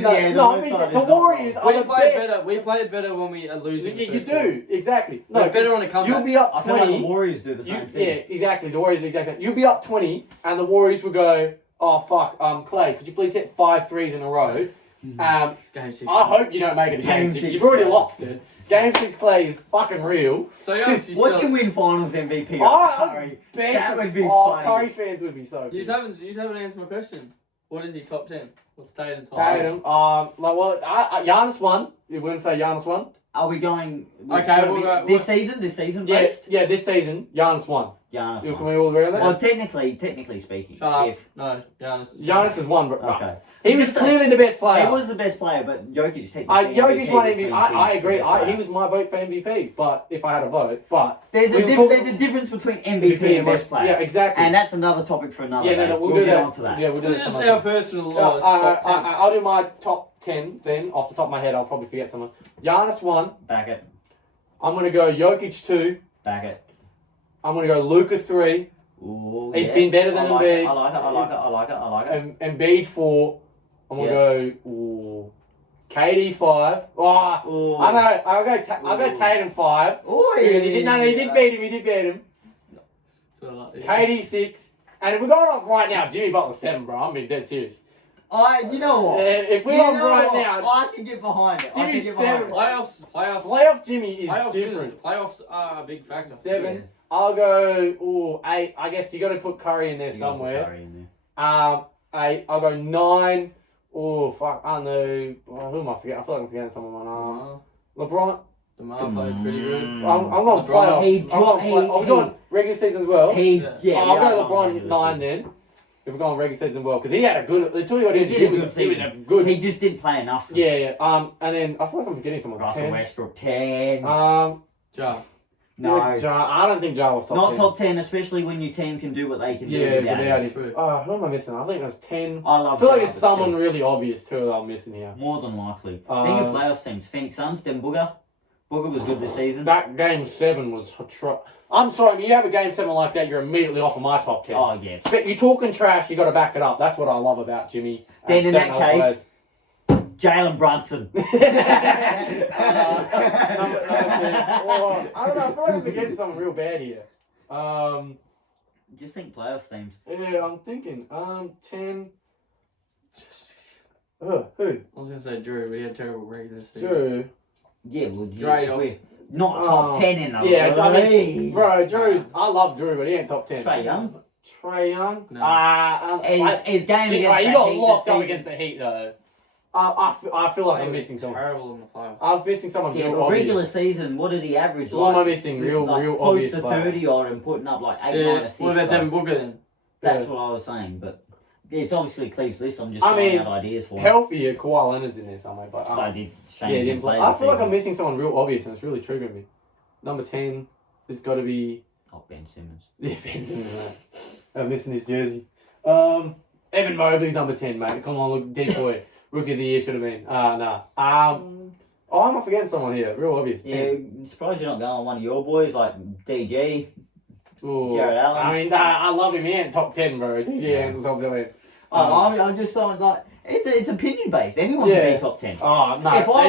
No, I mean, the Warriors are We the play best. better. We play better when we are losing. You, the you first quarter. do exactly. We're better 'cause on a comeback. You'll be up I feel like 20. the Warriors do the same thing. Yeah, exactly. The Warriors, exactly. You'll be up 20, and the Warriors will go, oh fuck, Clay, could you please hit 5 threes in a row? Game 6. I hope you don't make it a game Game 6. six. You've already lost it. Game 6 Clay is fucking real. So you obviously Watch still. him win Finals MVP. Oh, Curry. Big- That would be oh, funny. Curry fans would be so You pissed. haven't answered my question. What is he top 10? What's Tatum top? Tatum, Giannis won. You wouldn't say Giannis won? Are we going? Okay, we'll go- this season. This season Yeah, based. yeah, this season, Giannis won. Giannis. Can won. we all agree on that? Well, technically speaking, Shut up. if No, Giannis. Giannis has won, but okay, he was clearly the best player. he was the best player, but Jokic technically. Jokic won MVP. MVP. I agree. He was my vote for MVP, but if I had a vote, but There's we a were talking- there's a difference between MVP and best player. Yeah, exactly. And that's another topic for another yeah, day. no, we'll get do that. onto that. Yeah, we'll do This that is some just other our time. personal lowest top 10. I'll do my top 10 then, off the top of my head. I'll probably forget someone. Giannis 1. Back it. I'm going to go Jokic 2. Back it. I'm going to go Luka 3. Ooh, He's yeah. been better than I like Embiid. it, I like it. And Embiid 4. I'm going to go KD 5. Oh, Ooh. I know. I'll go Tatum 5. Oh, Because he did beat him. So, like, yeah. KD 6. And if we're going up right now, Jimmy Butler 7, bro. I'm being dead serious. You know what? If we're You on know right what? now, I can get behind it. I Jimmy's can get behind seven. it. Playoffs. playoff Jimmy is Playoffs different. Playoffs are a big factor. 7. Yeah. I'll go 8. I guess you got to put Curry in there You gotta put somewhere. Curry in there. 8. I'll go 9. Oh fuck! I don't know. Who am I forgetting? I feel like I'm forgetting someone. LeBron. DeMar played pretty good. I'm going LeBron. playoffs. He I'm going going regular season as well. I'll go LeBron 9 then. If we're going regular season well, because he had a good until he got He injured. did a He good was season. good. He just didn't play enough. Yeah. And then I feel like I'm forgetting someone. Russell 10. Westbrook 10. Ja. No. I don't think Ja was top 10. Not top 10, especially when your team can do what they can do without him. Who am I missing? I think that's 10. I feel like it's someone really obvious too that I'm missing here. More than likely. Think of playoff teams. Phoenix Suns, then Booger. Booger was good this season. That game 7 was... I'm sorry, when you have a game 7 like that, you're immediately off of my top 10. Oh, yeah. You're talking trash, you got to back it up. That's what I love about Jimmy. Then in that case... Jalen Brunson. Number 10. I don't know. I feel like we're getting something real bad here. Just think playoff teams. Yeah, I'm thinking. 10. Who? I was gonna say Drew, but he had terrible regular season. Drew. Yeah, well, Drew. Not top 10 in the league. I mean, bro, Drew's. I love Drew, but he ain't top 10. Trae Young. Trae Young. No. His game against the Heat. He got locked up season. against the Heat though. I feel like I'm missing someone. Terrible in the playoffs. I'm missing someone real but obvious. Regular season, what did he average? What am I missing? Real close obvious. to 30 odd and putting up like 8, 9 assists. What about Devin Booker then? That's what I was saying, but it's obviously Cleve's list. I'm just throwing out ideas for him. Healthier, Kawhi Leonard's in there somewhere, but I did. Didn't play. I feel like I'm missing someone real obvious, and it's really triggering me. Number 10 has got to be. Oh, Ben Simmons. Yeah, Ben Simmons, mate. I'm missing his jersey. Evan Mobley's number 10, mate. Come on, look, decoy. Rookie of the year should have been. Nah. I'm not forgetting someone here. Real obvious. 10. Yeah, surprised you're not going on one of your boys like DG. Ooh. Jared Allen. I mean, I love him. He ain't top 10, bro. DG ain't top 10. I'm just saying, like, it's opinion based. Anyone can be top 10. Oh, no. If I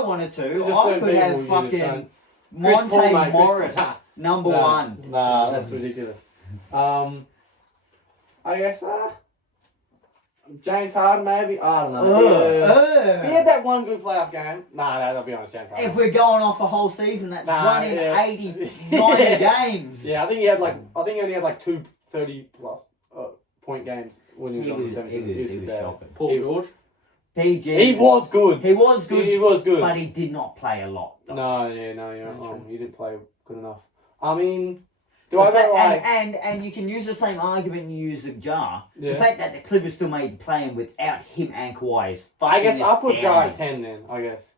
wanted to, I could have fucking Monte Morris number 1. Nah, that's ridiculous. I guess, James Harden, maybe? I don't know. He had that one good playoff game. Nah, I'll be honest, James Harden. If we're going off a whole season, that's 1 in 80, 90 games. Yeah, I think he only had like 2 30-plus point games when he was on the 17. He was shocking. Paul George? PG. He was good. He was good. But he did not play a lot. Though. No, you're right. He didn't play good enough. I mean... And you can use the same argument you use of Jar. Yeah. The fact that the Clippers still made playing without him and Kawhi is fucking I guess I'll put Jar at astounding. 10 then, I guess.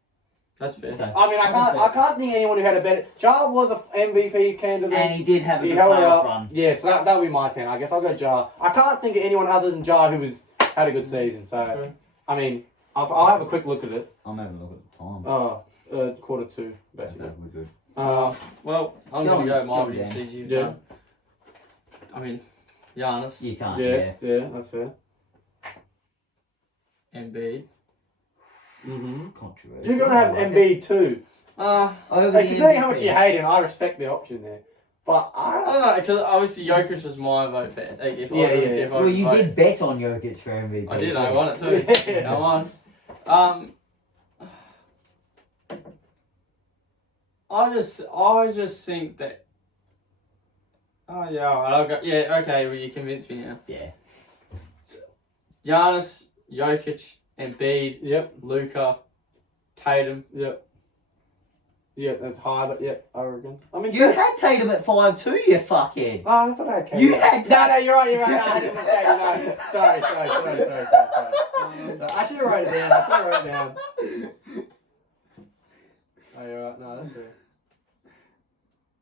That's fair. Okay. I mean, I can't think of anyone who had a better... Jar was an MVP candidate. And he did have a good playoff run. Yeah, so that'll be my 10. I guess I'll go Jar. I can't think of anyone other than Jar who had a good season. So, I mean, I'll have a quick look at it. I'm having a look at the time. Quarter 2, basically. Okay, we're good. Well, I'm going to go my reducers. You've done. I mean, Giannis. You can't. Yeah, that's fair. Embiid. Controversial. You're going to have Embiid too. Considering how much you hate him, I respect the option there. But I don't know, because obviously Jokic was my vote for it. Well, you did bet on Jokic for MVP. I did, I won it too. I won. I just think that. Oh yeah, I'll go. Yeah, okay. Well, you convinced me now. Yeah. Giannis, Jokic, Embiid. Yep. Luka, Tatum. Yep. Yeah, that's high, but yeah, I reckon. I mean, you had Tatum at 5 too, you fuckhead. Oh, I thought I had KD. You had No, you're right. No, I didn't say no. Sorry. I should have wrote it down. Oh, you're right. No, that's fair.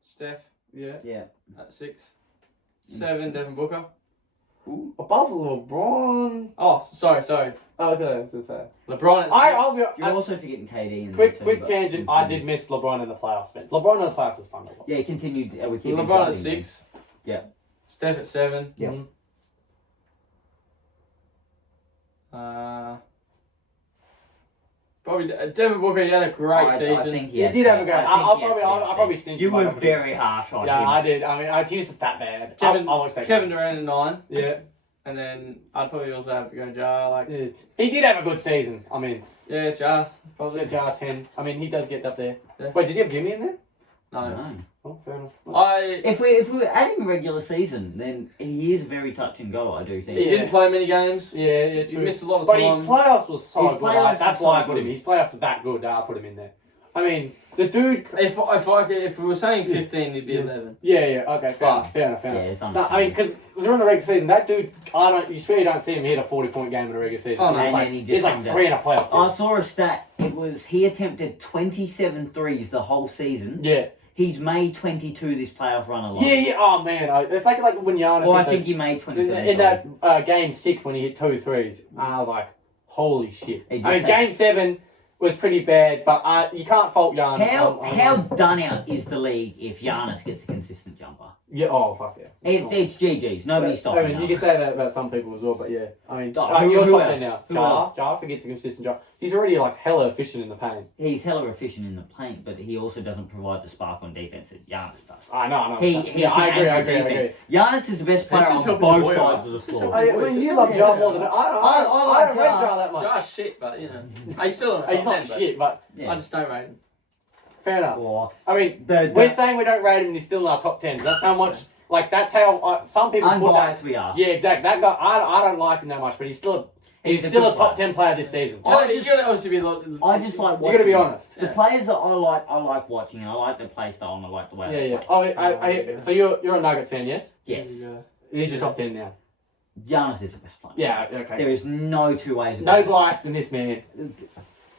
Steph. Yeah. At 6. 7, Devin Booker. Ooh. Above LeBron. Oh, sorry. Oh, okay, I was going to say. LeBron at 6. You're also forgetting KD. In Quick tangent. I did miss LeBron in the playoffs, man. LeBron in the playoffs is fun. Yeah, he continued. LeBron at 6. Yeah. Steph at 7. Yeah. Probably Devin Booker. He had a great season. I think he did have a great. I'll probably stingy. You were very harsh on him. Yeah, I did. I mean, it's just that bad. Kevin Durant at 9. Yeah. And then I'd probably also have to go Jar. He did have a good season. I mean, yeah, Jar. Probably Jar 10. I mean, he does get up there. Yeah. Wait, did you have Jimmy in there? No. Oh, fair enough. If we're adding regular season, then he is very touch and go. I do think he didn't play many games. Yeah, He true. missed a lot of but time. his playoffs was so good. That's why I put him. good. His playoffs were that good that I put him in there. I mean, the dude. If we were saying 15, he'd be 11. Yeah. Okay, fair enough. It's No, I mean, because during the regular season, that dude, you swear you don't see him hit a 40-point game in the regular season. Oh, no, he's like 3 in a playoff season. I saw a stat. It was he attempted 27 threes the whole season. Yeah. He's made 22 this playoff run alone. Yeah. Oh man, it's like when Giannis. Well, I think he made 27 in that game 6 when he hit 2 threes. I was like, holy shit. I mean, game 7 was pretty bad, but you can't fault Giannis. How done out is the league if Giannis gets a consistent jumper? Yeah. Oh fuck yeah. It's GG's. Nobody's stopping. I mean, you can say that about some people as well, but yeah. I mean, who you're top else? 10 now. Jar forgets a consistent job. He's already like hella efficient in the paint. He's hella efficient in the paint, but he also doesn't provide the spark on defense that Giannis does. I know. I agree. Giannis is the best player on both sides of the floor. I mean, you love Jar more than I don't rate Jar that much. Jar's shit, but you know, he's still on He's not shit, but I just don't rate him. Fair enough. Or I mean, we're saying we don't rate him and he's still in our top 10. That's how much. Like that's how some people unbiased put that. We are. Yeah, exactly. That guy, I don't like him that much, but he's still a top 10 player this season. You gotta obviously be. I just like watching. You gotta be honest. The players that I like watching, and I like their play style, and I like the way they play. Oh, so you're a Nuggets fan, yes? Yes. He's your top 10 now. Giannis is the best player. Yeah. Okay. There is no two ways about it. No bias in this man.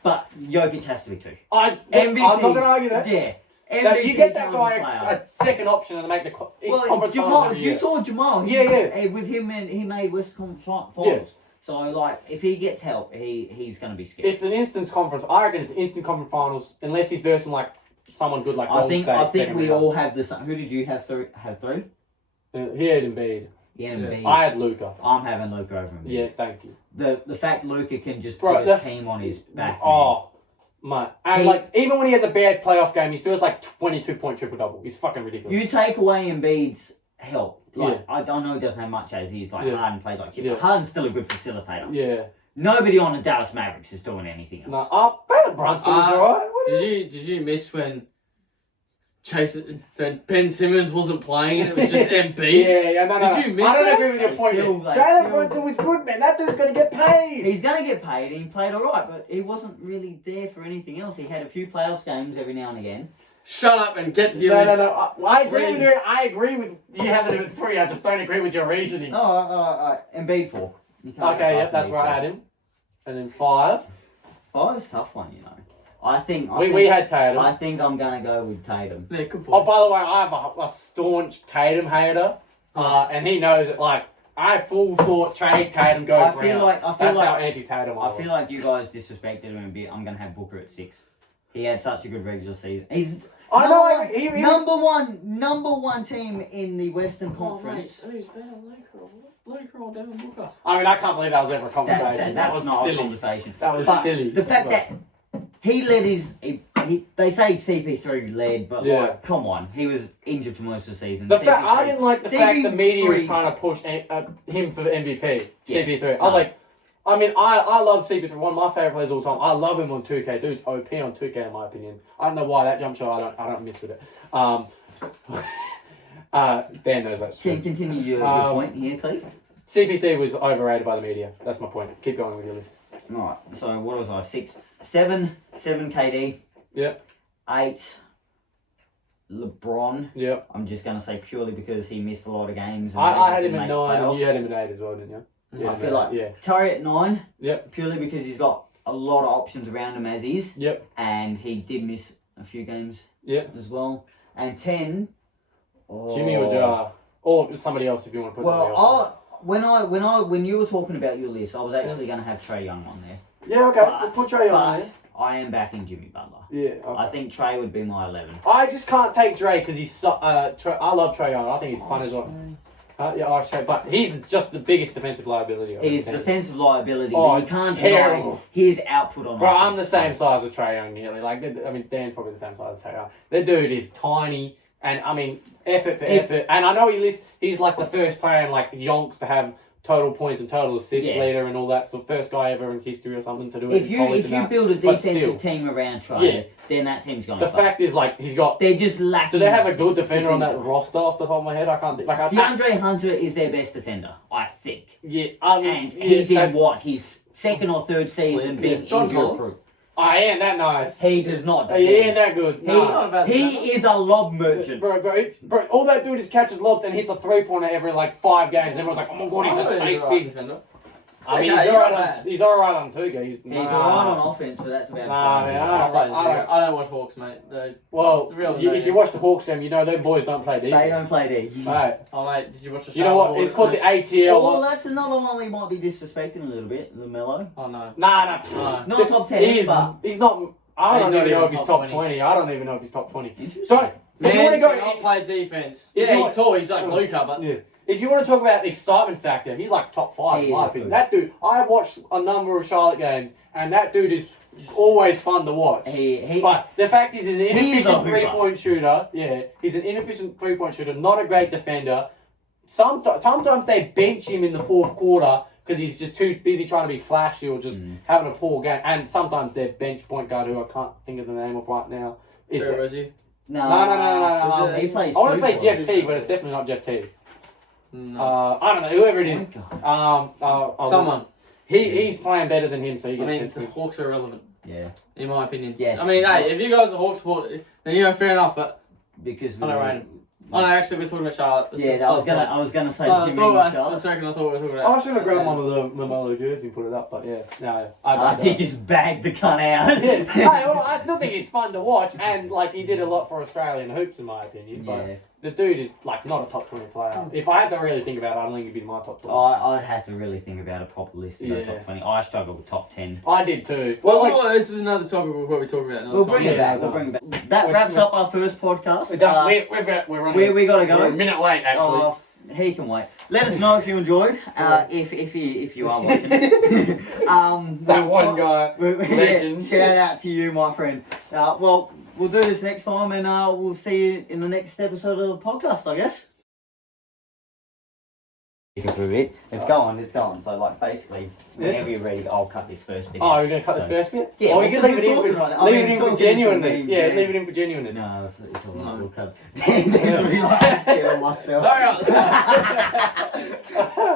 But Jokic has to be too. I'm not gonna argue that. Yeah. Now, you get that guy a second option and make the conference finals. You saw Jamal. Yeah. With him, and he made West Conference Finals. Yeah. So like, if he gets help, he's gonna be scared. It's an instant conference. I reckon it's an instant conference finals unless he's versing like someone good like Golden State. I think we all have the same. Who did you have three? He had Embiid. Yeah, Embiid. I had Luka. I'm having Luka over Embiid. Yeah, thank you. The fact Luka can just put a team on his back. Oh. Mate, and like even when he has a bad playoff game, he still has like 22-point triple-double. It's fucking ridiculous. You take away Embiid's help. Like I know he doesn't have much as he's like Harden played like shit, but Harden's still a good facilitator. Yeah. Nobody on the Dallas Mavericks is doing anything else. No, Brandon Brunson was alright. Did you miss when Ben Simmons wasn't playing and it was just Embiid? Yeah, no. Did you miss I don't that? agree with your point. Jalen Brunson was good, man. That dude's gonna get paid. He's gonna get paid. He played alright, but he wasn't really there for anything else. He had a few playoffs games every now and again. Shut up and get to your list. No. I agree with you. I agree with you having him at 3. I just don't agree with your reasoning. Oh, Embiid 4. Okay, yeah, that's where I had him. And then 5. 5 is a tough one, you know. We had Tatum. I think I'm gonna go with Tatum. Yeah, good point. Oh, by the way, I have a staunch Tatum hater, and he knows it. Like I full thought trade Tatum go. I feel like how anti-Tatum I feel like you guys disrespected him a bit. I'm gonna have Booker at 6. He had such a good regular season. He's number one team in the Western Conference. Mate, who's better, Luka or Devin Booker? I mean, I can't believe that was ever a conversation. That was not silly. a conversation. That was silly. The fact that he led they say CP3 led, but like, come on, he was injured for most of the season. I didn't like the fact the media was trying to push him for the MVP. CP3. I was like, I mean, I love CP3. One of my favorite players of all time. I love him on 2K. Dude's OP on 2K in my opinion. I don't know why that jump shot. I don't miss with it. Dan knows that's true. Can you continue your point here, Cleve? CP3 was overrated by the media. That's my point. Keep going with your list. Alright, so what was I? 6, 7 KD. Yep. 8 LeBron. Yep. I'm just gonna say purely because he missed a lot of games. I had him at 9 and you had him at 8 as well, didn't you? Yeah, I feel like Curry at 9. Yep. Purely because he's got a lot of options around him as is. Yep. And he did miss a few games. Yep. As well. And 10. Jimmy or Jar. Or somebody else if you want to put somebody else. When you were talking about your list, I was actually going to have Trae Young on there. Yeah, okay. We'll put Trae Young on there. I am backing Jimmy Butler. Yeah, okay. I think Trae would be my 11. I just can't take Dre because he's I love Trae Young. I think he's fun as well. Irish Trae, but he's just the biggest defensive liability. He's defensive liability. Oh, you can't terrible. deny his output on. Bro, I'm the same size as Trae Young nearly. Like, I mean, Dan's probably the same size as Trae Young. The dude is tiny, and I mean, effort for effort. And I know he's like the first player in like Yonks to have total points and total assists leader and all that. So first guy ever in history or something to do it. If you build a defensive team around Trae, then that team's going. The fact is, like, they're just lacking. Do they have a good defender on that roster off the top of my head? I can't think. DeAndre Hunter is their best defender, I think. Yeah, I mean, and he's in his second or third season being injury-proof. I ain't that nice. He does not defend. He ain't that good. He is a lob merchant. Bro, all that dude is catches lobs and hits a 3-pointer every like 5 games. And everyone's like, oh my god, he's a space big defender. I mean, he's alright on two games. He's alright on offense, but that's about Nah, man, I don't watch Hawks, mate. If you watch the Hawks game, you know them boys don't play defense. They don't play D. Right. Oh, mate, did you watch the You know what? It's called the ATL. Oh, that's another one we might be disrespecting a little bit, LaMelo. Oh, no. Nah. Not top 10, he's not. I don't even know if he's top 20. I don't even know if he's top 20. So, man, you want to go not play defense. Yeah, he's tall. He's like Luka, but if you want to talk about excitement factor, he's like top 5 in my opinion. That dude, I've watched a number of Charlotte games, and that dude is always fun to watch. But the fact is, he's an inefficient three-point shooter. Yeah, he's an inefficient three-point shooter, not a great defender. Sometimes they bench him in the fourth quarter because he's just too busy trying to be flashy or just having a poor game. And sometimes their bench point guard, who I can't think of the name of right now, is he? No. He plays. I want to say Jeff T, but it's definitely not Jeff T. No. I don't know, whoever it is. Someone. He's playing better than him, so he gets the Hawks are irrelevant. Yeah. In my opinion. Yes. I mean, hey, if you guys are Hawks support, then fair enough, but because I don't rate him. Oh no, actually we're talking about Charlotte. Yeah, I was gonna say for a second I thought we were talking about. I should have grabbed one of the LaMelo jersey and put it up, but yeah. No, I did just bag the cunt out. Hey, well, I still think he's fun to watch, and like he did a lot for Australian hoops in my opinion. But the dude is like not a top 20 player. If I had to really think about it, I don't think he'd be my top 20. I'd have to really think about a proper list in the top 20. I struggle with top 10. I did too. Well, this is another topic we'll probably talk about. We'll bring it back. That wraps up our first podcast. We're running. We gotta go. We're a minute late actually. Oh, he can wait. Let us know if you enjoyed. If you are watching. That one guy. Legend. Shout out to you, my friend. Well, we'll do this next time, and we'll see you in the next episode of the podcast, I guess. It's going. So, like, basically, whenever you're ready, I'll cut this first bit. Oh, you're going to cut this first bit? Yeah. Oh, you're going to leave it in for, leave it in for genuineness. Yeah, leave it in for genuineness. No, it's all right. We'll cut it. It'll be like, kill myself.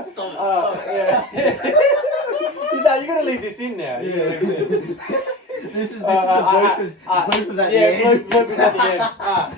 Stop it. Yeah. You're going to leave this in now. This is the bloopers at the end. Bloopers at the end.